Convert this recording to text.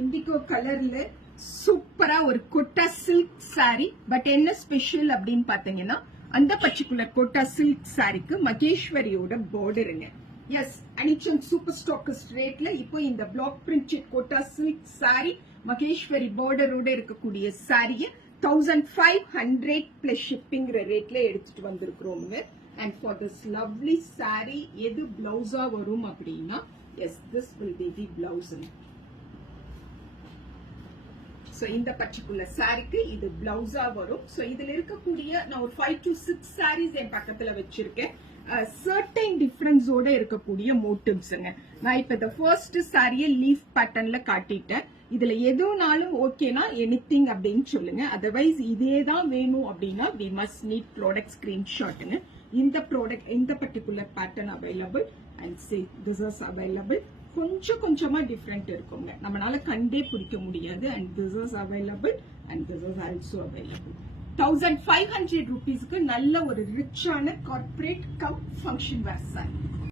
Indigo கலர்ல சூப்பரா ஒரு கோட்டா சில்க் saree. பட் என்ன ஸ்பெஷல் அப்படின்னு பாத்தீங்கன்னா அந்த பர்டிகுலர் கோட்டா சில்க் சாரிக்கு மகேஸ்வரியோட பார்டருங்க. எஸ், அனிச்சம் சூப்பர் ஸ்டாக்கஸ்ட் ரேட்ல இப்போ இந்த block printed Kota silk saree Maheshwari பார்டரோட இருக்கக்கூடிய சாரியை 1500 பிளஸ் ஷிப்பிங் ரேட்ல எடுத்துட்டு வந்திருக்கிறோம். And for this lovely saree எது பிளவுஸா வரும் அப்படின்னா yes, this will be the blouse. So இந்த பர்டிகுலர் சாரிக்கு இது பிளவுஸா வரும். சோ இதுல இருக்கக்கூடிய நான் ஒரு 5 to 6 sarees என் பக்கத்துல வச்சிருக்கேன். சர்டைன் டிஃபரன்ஸோட இருக்கக்கூடிய மோட்டிவ்ஸ்ங்க. நான் இப்ப இந்த ஃபர்ஸ்ட் சாரியை லீஃப் பேட்டர்ன்ல காட்டிட்டேன். இதுல எதுனாலும் ஓகேனா எனிதிங் அப்படின்னு சொல்லுங்க. அதர்வைஸ் இதே தான் வேணும் அப்படின்னா we must need product screenshotங்க. இந்த ப்ராடக்ட் இந்த particular pattern available and say this is available. கொஞ்சமா டிஃபரெண்ட் இருக்குங்க, நம்மளால கண்டே பிடிக்க முடியாது. And this is available and this is also available. 1500 rupeesக்கு நல்ல ஒரு ரிச்சான corporate cum function wear sorry.